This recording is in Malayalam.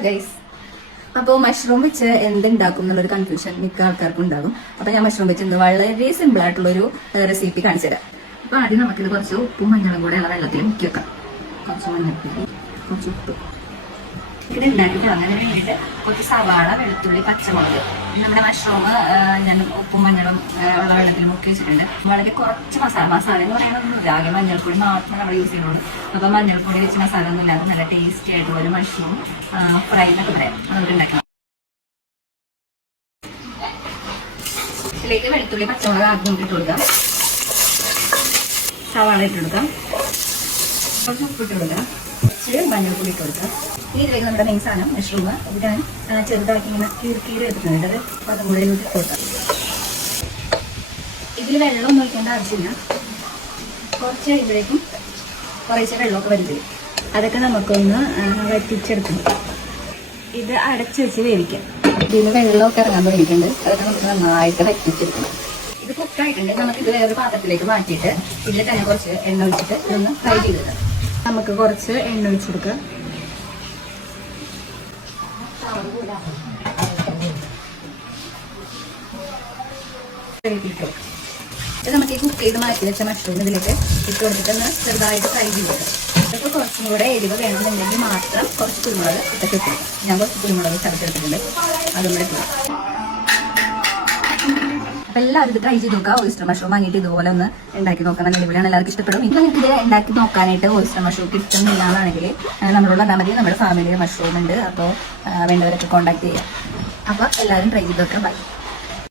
ഗൈസ്, അപ്പോൾ മഷ്റൂം വെച്ച് എന്തുണ്ടാക്കും എന്നുള്ളൊരു കൺഫ്യൂഷൻ മിക്ക ആൾക്കാർക്കും ഉണ്ടാകും. അപ്പോൾ ഞാൻ മഷ്റൂം വെച്ച് വളരെ സിമ്പിൾ ആയിട്ടുള്ളൊരു റെസിപ്പി കാണിച്ചു തരാം. അപ്പോൾ ആദ്യം നമുക്കിത് കുറച്ച് ഉപ്പും മഞ്ഞളും കൂടെ ഉള്ള വെള്ളത്തിൽ മുക്കി വെക്കാം. കുറച്ച് മഞ്ഞൾപ്പൊടി, കുറച്ച് ഉപ്പ്. ഇത് ഉണ്ടാക്കി തുടങ്ങാൻ വേണ്ടിയിട്ട് കുറച്ച് സവാള, വെളുത്തുള്ളി, പച്ചമുളക്, നമ്മുടെ മഷ്റൂം ഞാൻ ഉപ്പും മഞ്ഞളും ഉള്ള വെള്ളത്തിൽ മുക്കി വെച്ചിട്ടുണ്ട്. വളരെ കുറച്ച് മസാല എന്ന് പറയുന്നതൊന്നുമില്ല, ആകെ മഞ്ഞൾപ്പൊടി മാത്രമേ നമ്മൾ യൂസ് ചെയ്യുള്ളൂ. അപ്പോൾ മഞ്ഞൾപ്പൊടി വെച്ച് മസാല ഒന്നും ഇല്ലാതെ നല്ല ടേസ്റ്റി ആയിട്ടുള്ള ഒരു മഷ്റൂം ഫ്രൈ എന്നൊക്കെ പറയാം, അത് നമുക്ക് ഉണ്ടാക്കണം. ഇതിലേക്ക് വെളുത്തുള്ളി, പച്ചമുളക് ആദ്യം ഇട്ട് കൊടുക്കാം. സവാള ഇട്ട് കൊടുക്കാം. കുറച്ച് ഉപ്പിട്ട് കൊടുക്കാം. കുറച്ച് മഞ്ഞൾപ്പൊടി ഇട്ട് കൊടുക്കാം. ഇതിലേക്ക് നമ്മുടെ മെയിൻ സാധനം മഷ്റൂം ഇത് ഞാൻ ചെറുതാക്കി ഇങ്ങനെ കീറി എടുക്കുന്നുണ്ട്. അത് അതും കൂടെ ഇട്ട് കൊടുക്കാം. ഇതിൽ വെള്ളമൊന്നും ഒഴിക്കേണ്ട ആവശ്യമില്ല. കുറച്ച് കഴിയുമ്പോഴേക്കും കുറേശ്ശെ വെള്ളമൊക്കെ വരുന്നത് അതൊക്കെ നമുക്കൊന്ന് വറ്റിച്ചെടുക്കണം. ഇത് അടച്ച് വെച്ച് വേവിക്കാം. ഇതിൽ വെള്ളമൊക്കെ ഇറങ്ങാൻ തുടങ്ങിയിട്ടുണ്ട്. അതൊക്കെ നമുക്ക് നന്നായിട്ട് വറ്റിച്ചെടുക്കണം. ഇത് കുക്കായിട്ടുണ്ട്. നമുക്കിത് വേറൊരു പാത്രത്തിലേക്ക് മാറ്റിയിട്ട് ഇതിൽ തന്നെ കുറച്ച് എണ്ണ ഒഴിച്ചിട്ട് ഇതൊന്ന് ഫ്രൈ ചെയ്തിട്ട് നമുക്ക് കുറച്ച് എണ്ണ ഒഴിച്ചു കൊടുക്കാം. ഇത് നമുക്ക് ഈ കുക്ക് ചെയ്ത് മാറ്റി വെച്ച മഷ്റൂം ഇതിലേക്ക് ഇട്ട് കൊടുത്തിട്ട് ചെറുതായിട്ട് ഫ്രൈ ചെയ്തിട്ട് ഇതൊക്കെ കുറച്ചും കൂടെ എരിവ് വേണമെന്നുണ്ടെങ്കിൽ മാത്രം കുറച്ച് കുരുമുളക് ഇട്ടൊക്കെ ഇട്ട് കൊടുക്കാം. ഞാൻ കുറച്ച് കുരുമുളക് ചതച്ചെടുത്തിട്ടുണ്ട്, അതും കൂടെ ഇട്ട് കൊടുക്കാം. അപ്പം എല്ലാവരും ഇത് ട്രൈ ചെയ്ത് നോക്കാം. ഓയിസ്റ്റർ മഷ്റൂം വാങ്ങിയിട്ട് ഇതുപോലെ ഒന്ന് ഉണ്ടാക്കി നോക്കാൻ നല്ല അടിപൊളിയാണ്, എല്ലാവർക്കും ഇഷ്ടപ്പെടും. ഇത് നിങ്ങൾക്ക് ഇത് ഉണ്ടാക്കി നോക്കാനായിട്ട് ഓയിസ്റ്റർ മഷ്റൂം കിട്ടുന്നില്ലാന്നാണെങ്കിൽ നമ്മളോട് വന്നാൽ മതി. നമ്മുടെ ഫാമിലിയിൽ മഷ്റൂം ഉണ്ട്. അപ്പോൾ വേണ്ടവരൊക്കെ കോൺടാക്ട് ചെയ്യാം. അപ്പോൾ എല്ലാവരും ട്രൈ ചെയ്ത് നോക്കാം. ബൈ.